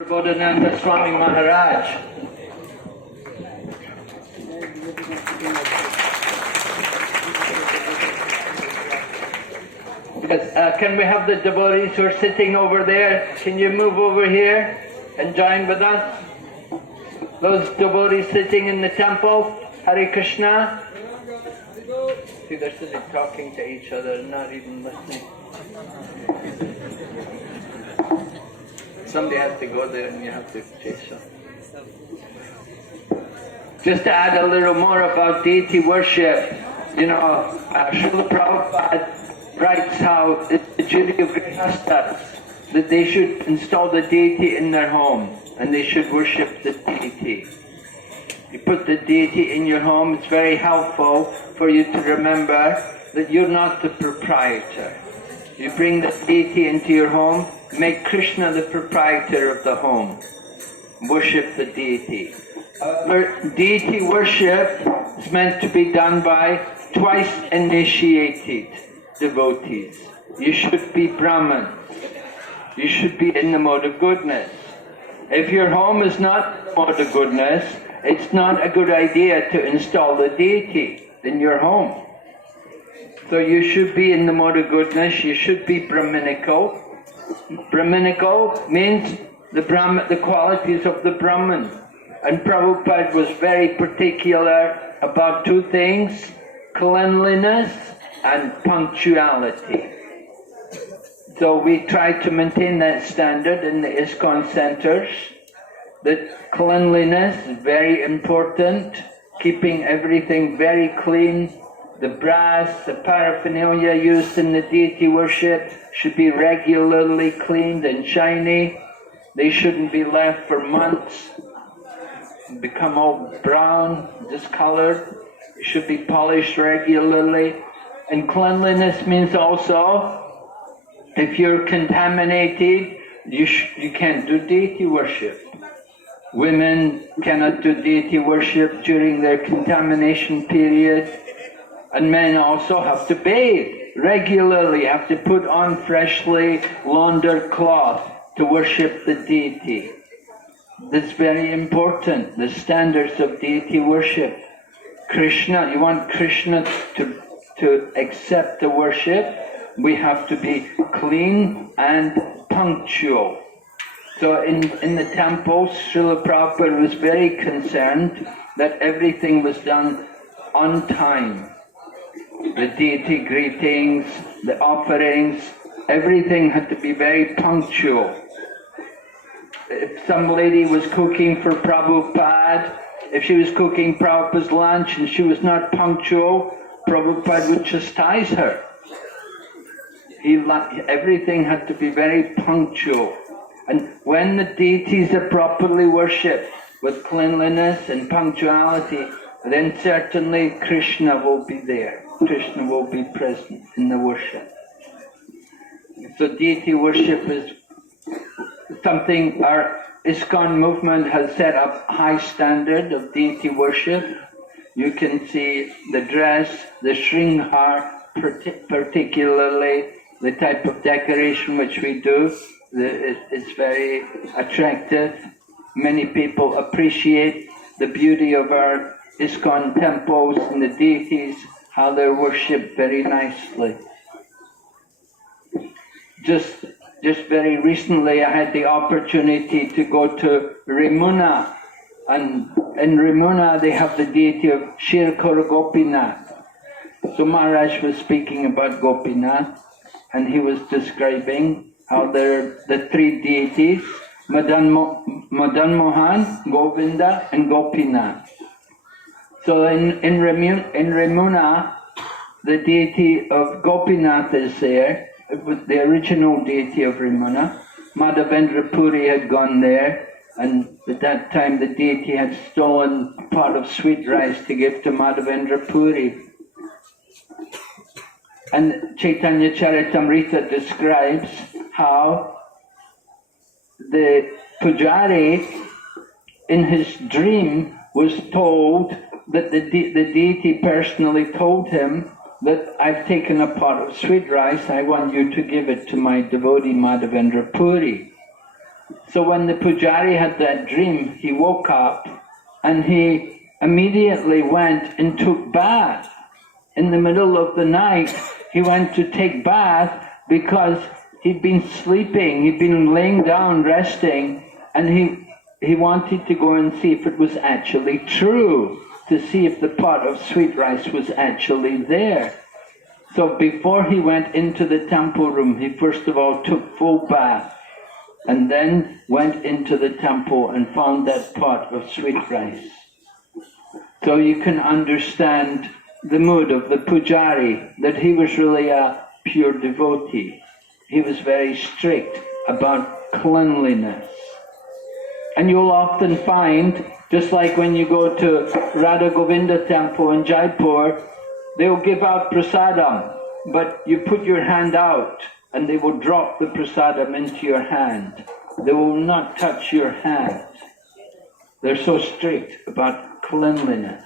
Bodhananda Swami Maharaj. Can we have the devotees who are sitting over there? Can you move over here and join with us? Those devotees sitting in the temple, Hare Krishna. See, they're sitting talking to each other, not even listening. Somebody has to go there and you have to chase them. Just to add a little more about deity worship, Srila Prabhupada writes how it's the duty of grihasthas that they should install the deity in their home and they should worship the deity. You put the deity in your home, it's very helpful for you to remember that you're not the proprietor. You bring the deity into your home, make Krishna the proprietor of the home. Worship the deity. Deity worship is meant to be done by twice initiated devotees. You should be Brahman. You should be in the mode of goodness. If your home is not in the mode of goodness, it's not a good idea to install the deity in your home. So you should be in the mode of goodness, you should be Brahminical. Brahminical means the qualities of the Brahman. And Prabhupada was very particular about two things, cleanliness and punctuality. So we try to maintain that standard in the ISKCON centers, that cleanliness is very important, keeping everything very clean. The brass, the paraphernalia used in the deity worship should be regularly cleaned and shiny. They shouldn't be left for months, become all brown, discolored. It should be polished regularly. And cleanliness means also, if you're contaminated, you can't do deity worship. Women cannot do deity worship during their contamination period. And men also have to bathe regularly, have to put on freshly laundered cloth to worship the deity. That's very important, the standards of deity worship. Krishna, you want Krishna to accept the worship, we have to be clean and punctual. So in the temples, Srila Prabhupada was very concerned that everything was done on time. The deity greetings, the offerings, everything had to be very punctual. If some lady was cooking for Prabhupada, if she was cooking Prabhupada's lunch and she was not punctual, Prabhupada would chastise her. Everything had to be very punctual. And when the deities are properly worshipped with cleanliness and punctuality, then certainly Krishna will be there. Krishna will be present in the worship. So deity worship is something our ISKCON movement has set up a high standard of deity worship. You can see the dress, the shringhar, particularly the type of decoration which we do. It's very attractive. Many people appreciate the beauty of our ISKCON temples and the deities, how they're worshipped very nicely. Just very recently I had the opportunity to go to Ramuna, and in Ramuna they have the deity of Shirkara Gopinath. So Maharaj was speaking about Gopinath, and he was describing how there are the three deities, Madan Mohan, Govinda and Gopinath. So in Ramuna, the deity of Gopinath is there. It was the original deity of Ramuna. Madhavendra Puri had gone there, and at that time the deity had stolen a pot of sweet rice to give to Madhavendra Puri. And Chaitanya Charitamrita describes how the pujari in his dream was told that the deity personally told him that I've taken a pot of sweet rice, I want you to give it to my devotee Madhavendra Puri. So when the pujari had that dream, he woke up and he immediately went and took bath. In the middle of the night, he went to take bath because he'd been sleeping, he'd been laying down, resting, and he wanted to go and see if it was actually true, to see if the pot of sweet rice was actually there. So before he went into the temple room, he first of all took full bath, and then went into the temple and found that pot of sweet rice. So you can understand the mood of the pujari, that he was really a pure devotee. He was very strict about cleanliness. And you'll often find, just like when you go to Radha Govinda temple in Jaipur, they'll give out prasadam, but you put your hand out and they will drop the prasadam into your hand. They will not touch your hand. They're so strict about cleanliness.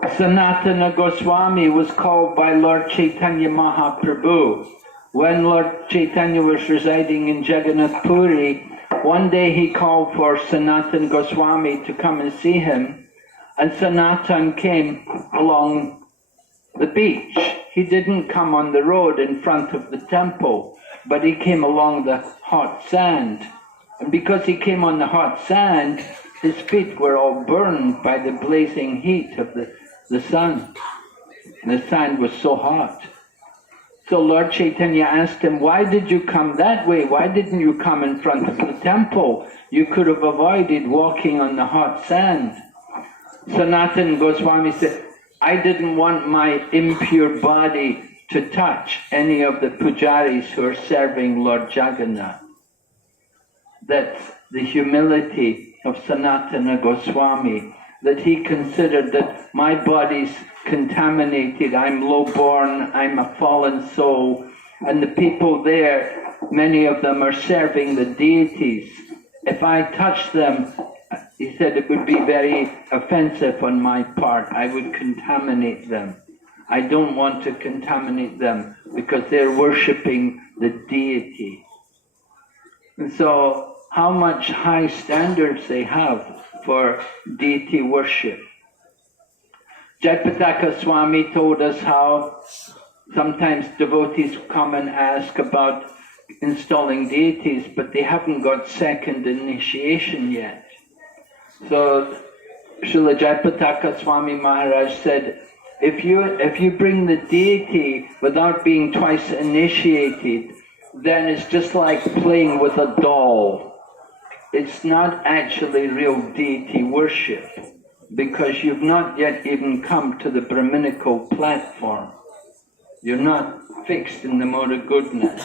Sanatana Goswami was called by Lord Chaitanya Mahaprabhu. When Lord Chaitanya was residing in Jagannath Puri, one day he called for Sanatana Goswami to come and see him, and Sanatan came along the beach. He didn't come on the road in front of the temple, but he came along the hot sand. And because he came on the hot sand, his feet were all burned by the blazing heat of the sun. The sand was so hot. So Lord Chaitanya asked him, why did you come that way? Why didn't you come in front of the temple? You could have avoided walking on the hot sand. Sanatana Goswami said, I didn't want my impure body to touch any of the pujaris who are serving Lord Jagannath. That's the humility of Sanatana Goswami, that he considered that my body's contaminated, I'm low-born, I'm a fallen soul, and the people there, many of them are serving the deities. If I touch them, he said it would be very offensive on my part. I would contaminate them. I don't want to contaminate them because they're worshipping the deity. And so, how much high standards they have for deity worship. Jayapataka Swami told us how sometimes devotees come and ask about installing deities, but they haven't got second initiation yet. So Srila Jayapataka Swami Maharaj said, if you bring the deity without being twice initiated, then it's just like playing with a doll. It's not actually real deity worship, because you've not yet even come to the Brahminical platform. You're not fixed in the mode of goodness.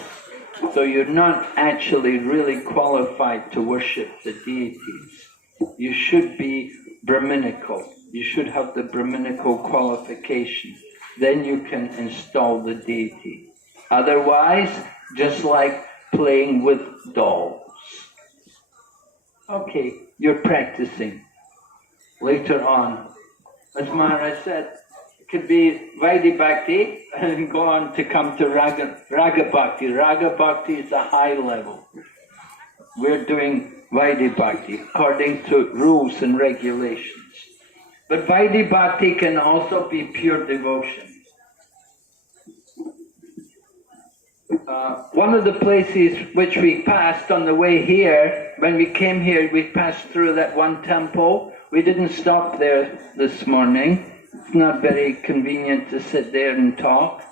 So you're not actually really qualified to worship the deities. You should be Brahminical. You should have the Brahminical qualification. Then you can install the deity. Otherwise, just like playing with dolls. Okay, you're practicing. Later on, as Maharaj said, it could be Vaidhi Bhakti and go on to come to Raga Bhakti. Raga Bhakti is a high level. We're doing Vaidhi Bhakti according to rules and regulations. But Vaidhi Bhakti can also be pure devotion. One of the places which we passed on the way here, when we came here, we passed through that one temple. We didn't stop there this morning. It's not very convenient to sit there and talk.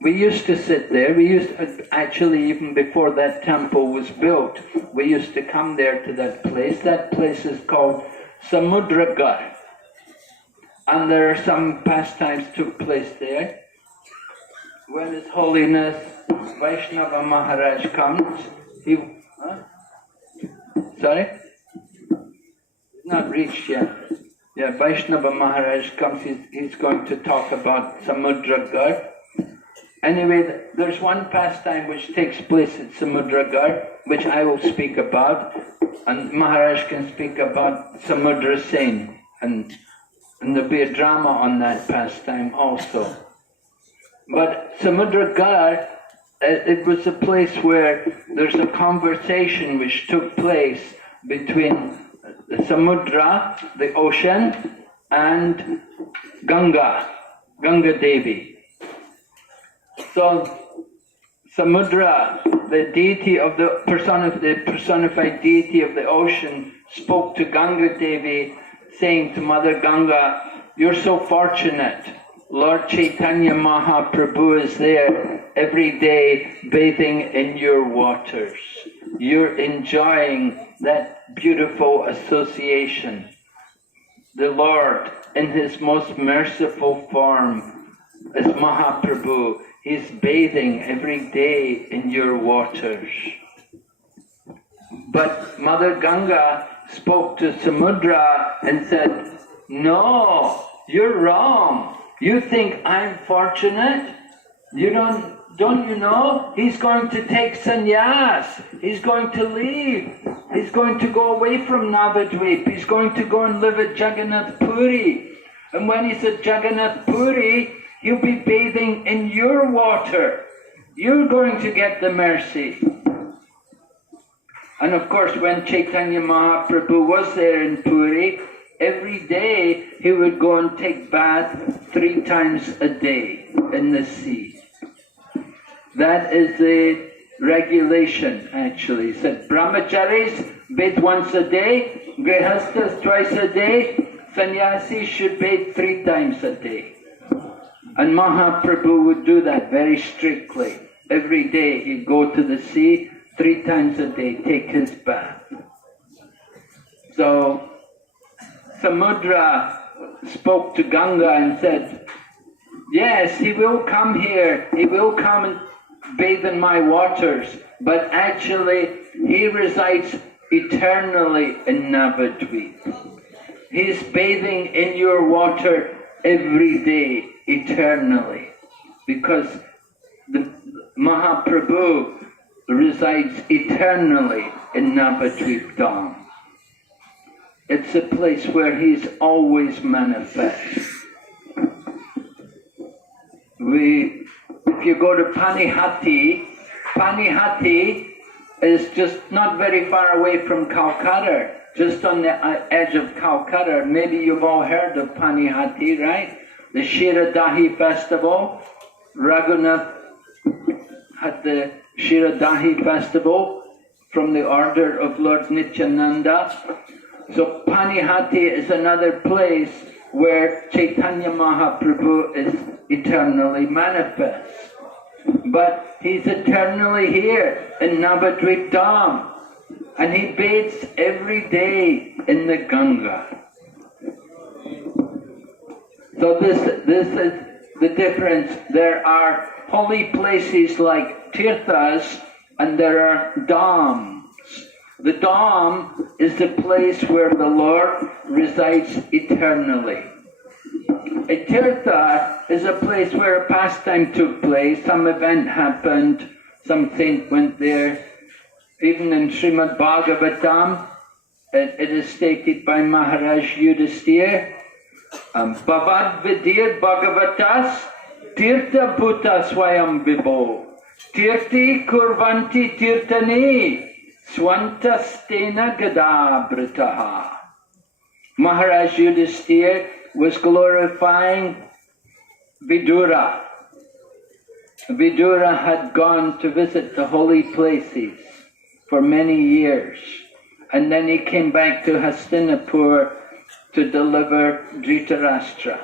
We used to sit there. We used to, actually, even before that temple was built, we used to come there to that place. That place is called Samudragar. And there are some pastimes took place there. When His Holiness Vaishnava Maharaj comes, he... Sorry? He's not reached yet. Yeah, Vaishnava Maharaj comes, he's going to talk about Samudragar. Anyway, there's one pastime which takes place at Samudragar, which I will speak about, and Maharaj can speak about Samudra Sen, and there'll be a drama on that pastime also. But Samudragar it was a place where there's a conversation which took place between the Samudra, the ocean, and Ganga Devi. So Samudra, the deity of the personified deity of the ocean, spoke to Ganga Devi, saying to Mother Ganga, "You're so fortunate. Lord Chaitanya Mahaprabhu is there every day bathing in your waters. You're enjoying that beautiful association. The Lord, in His most merciful form, is Mahaprabhu. He's bathing every day in your waters." But Mother Ganga spoke to Samudra and said, "No, you're wrong. You think I'm fortunate? Don't you know? He's going to take sannyas. He's going to leave. He's going to go away from Navadvip. He's going to go and live at Jagannath Puri. And when he's at Jagannath Puri, he'll be bathing in your water. You're going to get the mercy." And of course, when Chaitanya Mahaprabhu was there in Puri, every day he would go and take bath 3 times a day in the sea. That is the regulation, actually. He said, brahmacharis bathe once a day, grihastas twice a day, sannyasis should bathe 3 times a day. And Mahaprabhu would do that very strictly. Every day he'd go to the sea 3 times a day, take his bath. So Samudra spoke to Ganga and said, "Yes, he will come here, he will come and bathe in my waters, but actually he resides eternally in Navadvip. He's bathing in your water every day, eternally, because the Mahaprabhu resides eternally in Navadvip Dham. It's a place where he's always manifest. If you go to Panihati is just not very far away from Calcutta, just on the edge of Calcutta. Maybe you've all heard of Panihati, right? The Shiradahi festival. Raghunath had the Shiradahi festival from the order of Lord Nityananda. So Panihati is another place where Chaitanya Mahaprabhu is eternally manifest. But he's eternally here in Navadvip Dham, and he bathes every day in the Ganga. So this is the difference. There are holy places like tirthas, and there are dhams. The dham is the place where the Lord resides eternally. A tirtha is a place where a pastime took place, some event happened, some saint went there. Even in Srimad Bhagavatam, it is stated by Maharaj Yudhisthira, Bhavad Vidir Bhagavatas Tirtha Bhuta Swayam Vibho Tirti Kurvanti Tirtani Swantastena Gadabrataha. Maharaj Yudhisthira was glorifying Vidura. Vidura had gone to visit the holy places for many years, and then he came back to Hastinapur to deliver Dhritarashtra.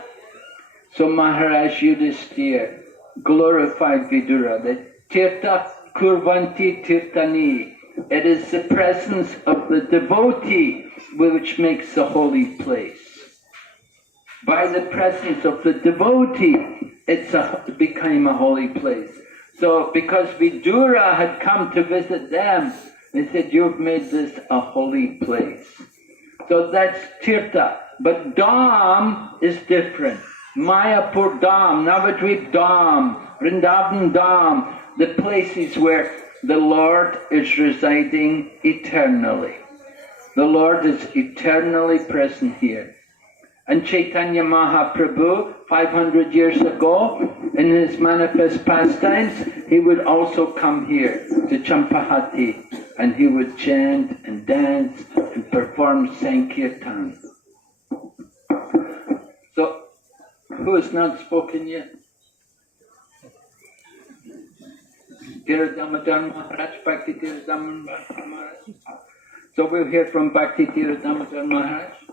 So Maharaj Yudhisthira glorified Vidura, that Tirtha Kurvanti Tirtani. It is the presence of the devotee which makes the holy place. By the presence of the devotee, it became a holy place. So because Vidura had come to visit them, they said, "You've made this a holy place." So that's Tirtha. But Dham is different. Mayapur Dham, Navadvip Dham, Vrindavan Dham, the places where the Lord is residing eternally. The Lord is eternally present here. And Chaitanya Mahaprabhu, 500 years ago, in his manifest pastimes, he would also come here to Champahati and he would chant and dance and perform Sankirtan. So, who has not spoken yet? Tira Damodar Maharaj, Bhakti Tira Damodar Maharaj. So we'll hear from Bhakti Tira Damodar Maharaj.